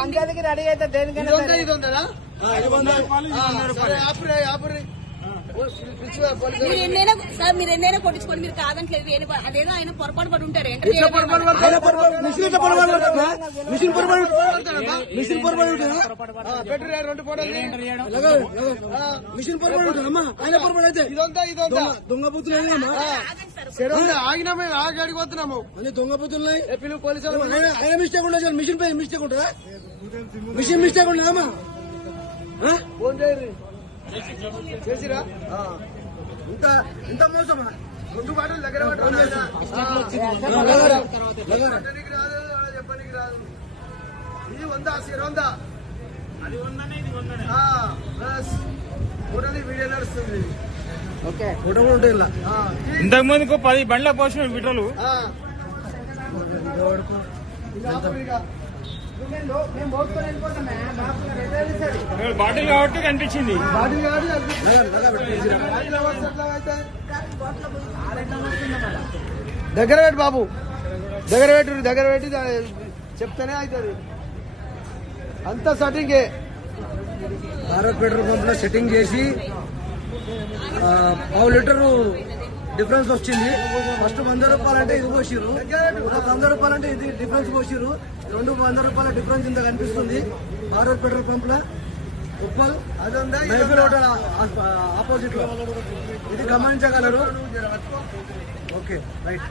పంచాయతీకి రెడీ అయితే దేనికైనా మీరు ఎన్నైనా కొట్టించుకోండి, మీరు కాదంటలేదు. అదేదో ఆయన పొరపాటు పడి ఉంటారు. దొంగ బుద్ధులు ఆగినామే ఆగి అడిగిపోతున్నాము అన్ని దొంగ బుద్ధులు పిల్లలు పోలీసులు ఆయన మిస్టేక్ ఉండదు. మిషన్ పై మిస్టేక్ ఉంటుందా? మిషన్ మిస్టేక్ ఉండదమ్మా. ఫోన్ చేయరు చేసిరా ఇంత మోసమా? 2 బాటలు దగ్గర చెప్పనికి రాదు. ఇది 100 అది 100 వీడియో నడుస్తుంది. ఫోటో కూడా ఉంటాయి. ఇంతకు ముందుకు 10 బండ్ల పోసిన విటలు బాటిల్ కాబట్టి కనిపించింది. దగ్గర పెట్టి బాబు, దగ్గర పెట్టి చెప్తానే అవుతుంది. అంతా సెట్టింగే. భారత్ పెట్రోల్ పంప్ లో సెట్టింగ్ చేసి 1/2 లీటరు డిఫరెన్స్ వచ్చింది. ఫస్ట్ 100 రూపాయలు అంటే ఇది పోసిరు, 100 రూపాయలు అంటే ఇది డిఫరెన్స్ పోసిరు. 200 రూపాయల డిఫరెన్స్ ఇంత కనిపిస్తుంది. భారత్ పెట్రోల్ పంప్ లో ఉప్పల్ మైఫిల్ హోటల్ ఆపోజిట్ లో ఇది గమనించగలరు. Okay right.